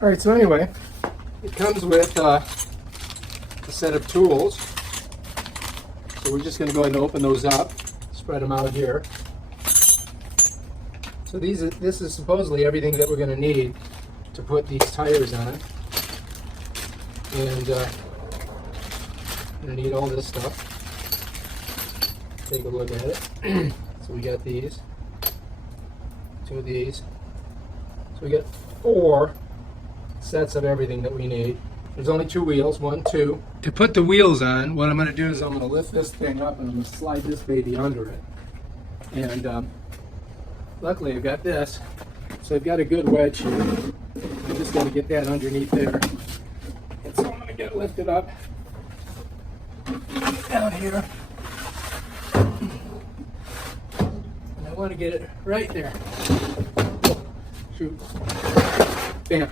All right, so anyway, it comes with a set of tools. So we're just going to go ahead and open those up, spread them out here. So this is supposedly everything that we're going to need to put these tires on. And I'm going to need all this stuff. Take a look at it. So we got these, 2 of these. So we got 4 sets of everything that we need. There's only 2 wheels, 1, 2. To put the wheels on, what I'm going to do is I'm going to lift this thing up and I'm going to slide this baby under it. And luckily I've got this, so I've got a good wedge here. I just got to get that underneath there. And so I'm going to get it lifted up down here. And I want to get it right there. Shoot. Bam.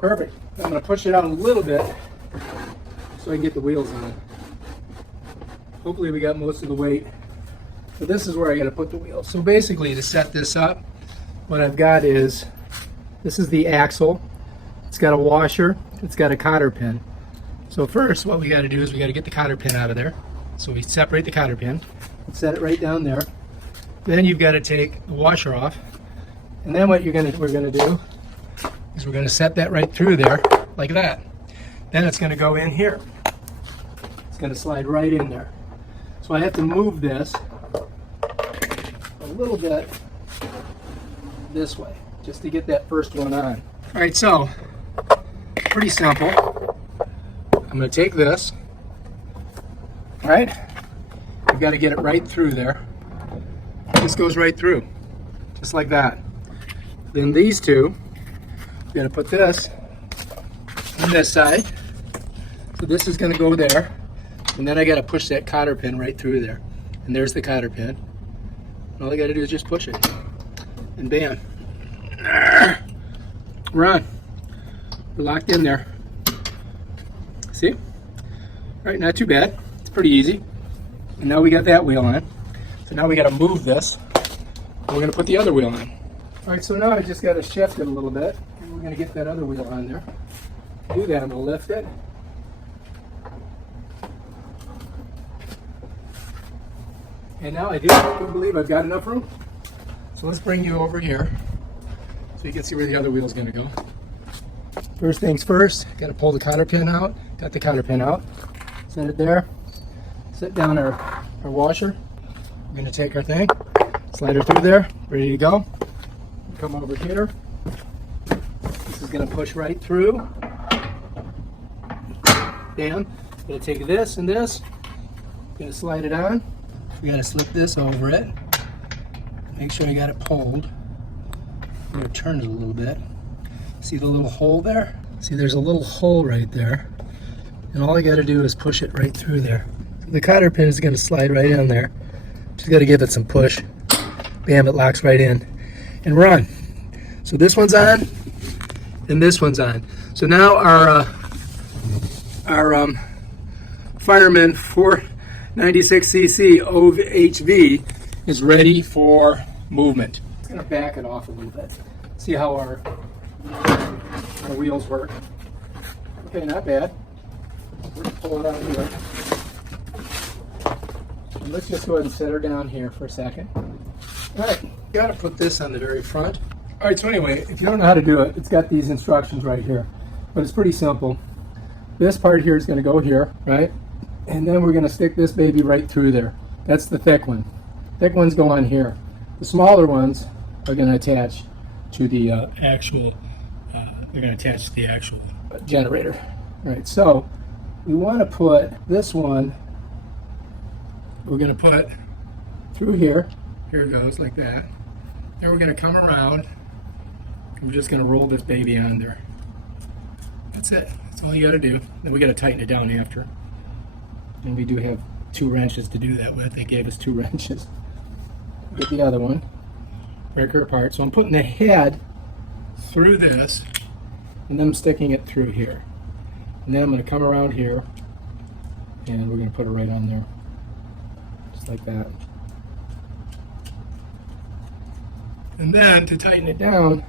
Perfect. I'm going to push it out a little bit so I can get the wheels on. Hopefully we got most of the weight. So this is where I got to put the wheels. So basically, to set this up, what I've got is, this is the axle. It's got a washer. It's got a cotter pin. So first, what we got to do is we got to get the cotter pin out of there. So we separate the cotter pin and set it right down there. Then you've got to take the washer off. And then what we're going to do is we're going to set that right through there, like that. Then it's going to go in here. It's going to slide right in there. So I have to move this a little bit this way, just to get that first one on. All right, so pretty simple. I'm going to take this, all right? I've got to get it right through there. This goes right through, just like that. Then these two, I'm going to put this on this side. So this is going to go there, and then I got to push that cotter pin right through there. And there's the cotter pin. And all I got to do is just push it, and bam. We're on. We're locked in there. See? All right, not too bad. It's pretty easy. And now we got that wheel on. So now we got to move this. And we're going to put the other wheel on. All right, so now I just got to shift it a little bit. And we're going to get that other wheel on there. To do that, I'm going to lift it. And now I do believe I've got enough room. So let's bring you over here so you can see where the other wheel is going to go. First things first, got to pull the cotter pin out. Got the cotter pin out. Set it there. Set down our washer. We're going to take our thing, slide her through there, ready to go. Come over here. This is going to push right through. Bam. Going to take this and this. Going to slide it on. We got to slip this over it. Make sure you got it pulled. I'm going to turn it a little bit. See the little hole there? See, there's a little hole right there. And all I got to do is push it right through there. So the cotter pin is going to slide right in there. Just got to give it some push. Bam, it locks right in. And we're on. So this one's on, and this one's on. So now our Firman 496cc OHV is ready for movement. It's going to back it off a little bit. See how our wheels work. Okay, not bad. We're going to pull it out here. And let's just go ahead and set her down here for a second. All right, got to put this on the very front. All right, so anyway, if you don't know how to do it, it's got these instructions right here. But it's pretty simple. This part here is going to go here, right? And then we're going to stick this baby right through there. That's the thick one. Thick ones go on here. The smaller ones are going to attach to the actual generator. All right, so we want to put this one, we're going to put through here. Here it goes, like that. Then we're going to come around, and we're just going to roll this baby on there. That's it. That's all you got to do. Then we got to tighten it down after. And we do have 2 wrenches to do that with. They gave us 2 wrenches. Get the other one. Break her apart. So I'm putting the head through this, and then I'm sticking it through here. And then I'm going to come around here, and we're going to put it right on there. Just like that. And then to tighten it down,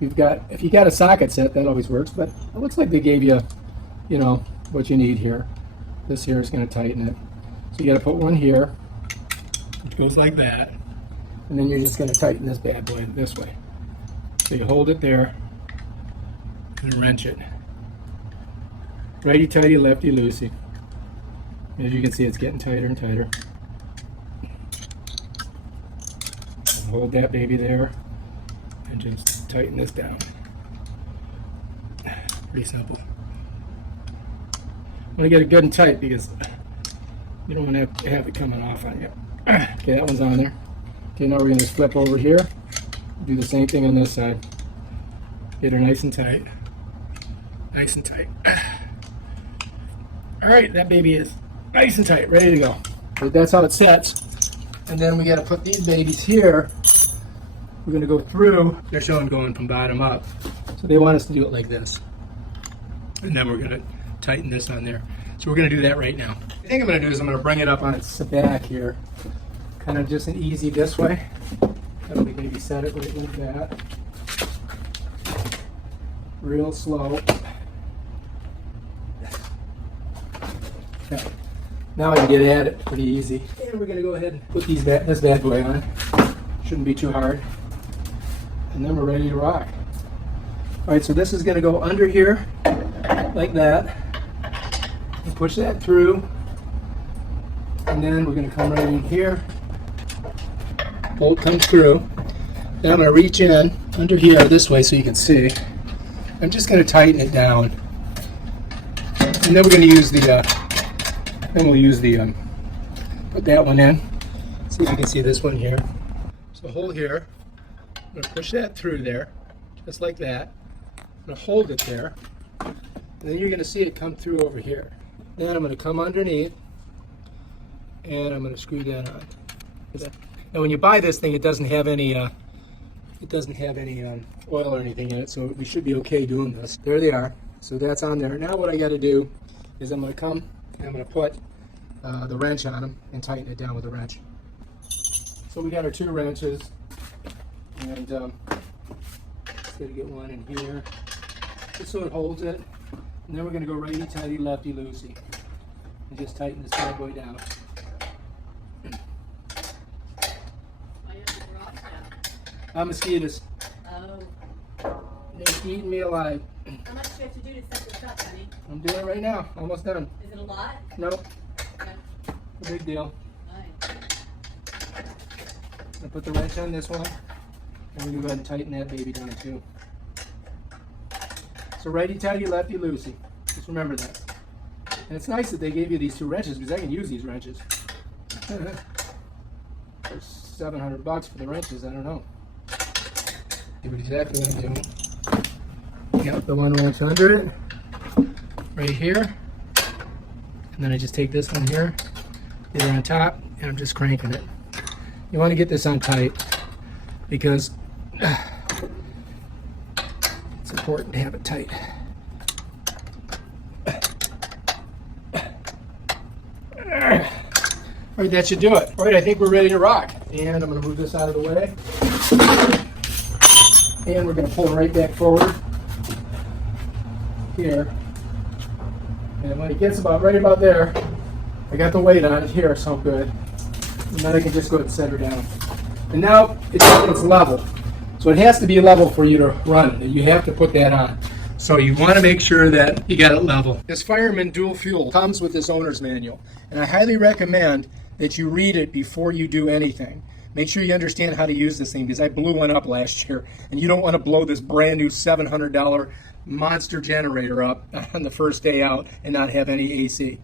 if you got a socket set, that always works, but it looks like they gave you, you know, what you need here. This here is going to tighten it. So you got to put one here, which goes like that, and then you're just going to tighten this bad boy this way. So you hold it there and wrench it. Righty tighty, lefty loosey. As you can see, it's getting tighter and tighter. And hold that baby there and just tighten this down. Pretty simple. I'm going to get it good and tight because you don't want to have it coming off on you. Okay, that one's on there. Okay, now we're going to flip over here. Do the same thing on this side. Get her nice and tight. Nice and tight. Alright, that baby is nice and tight, ready to go. But that's how it sets. And then we got to put these babies here. We're going to go through. They're showing going from bottom up. So they want us to do it like this. And then we're going to tighten this on there. So we're going to do that right now. The thing I'm going to do is I'm going to bring it up on its back here. Kind of just an easy this way. That'll maybe set it right like that. Real slow. Okay. Now I can get at it pretty easy. And we're going to go ahead and put this bad boy on. Shouldn't be too hard. And then we're ready to rock. Alright, so this is going to go under here like that. And push that through. And then we're going to come right in here. Bolt comes through. Then I'm going to reach in under here this way so you can see. I'm just going to tighten it down. And then we're going to use put that one in. So you can see this one here. So hold here. I'm going to push that through there, just like that. I'm going to hold it there. And then you're going to see it come through over here. Then I'm going to come underneath, and I'm going to screw that on. Now, when you buy this thing, it doesn't have any oil or anything in it, so we should be okay doing this. There they are. So that's on there. Now what I got to do is I'm going to come and I'm going to put the wrench on them and tighten it down with the wrench. So we got our 2 wrenches, and just got to get one in here, just so it holds it. And then we're going to go righty tighty, lefty loosey, and just tighten this bad boy down. Mosquitoes. Oh. They're eating me alive. How much do you have to do to set this up, honey? I'm doing it right now. Almost done. Is it a lot? Nope. Okay. No big deal. Nice. I'm going to put the wrench on this one. And we're going to go ahead and tighten that baby down too. So righty tighty, lefty loosey. Just remember that. And it's nice that they gave you these 2 wrenches because I can use these wrenches. There's $700 for the wrenches. I don't know. See what exactly what I'm doing. Got the one wrench under it, right here, and then I just take this one here, get it on top, and I'm just cranking it. You want to get this on tight because it's important to have it tight. All right, that should do it. All right, I think we're ready to rock. And I'm going to move this out of the way. And we're going to pull it right back forward here. And when it gets right about there, I got the weight on it here, so good. And then I can just go ahead and set her down. And now it's level. So it has to be level for you to run it. You have to put that on. So you want to make sure that you got it level. This Firman dual fuel comes with this owner's manual. And I highly recommend that you read it before you do anything. Make sure you understand how to use this thing because I blew one up last year. And you don't want to blow this brand new $700 monster generator up on the first day out and not have any AC.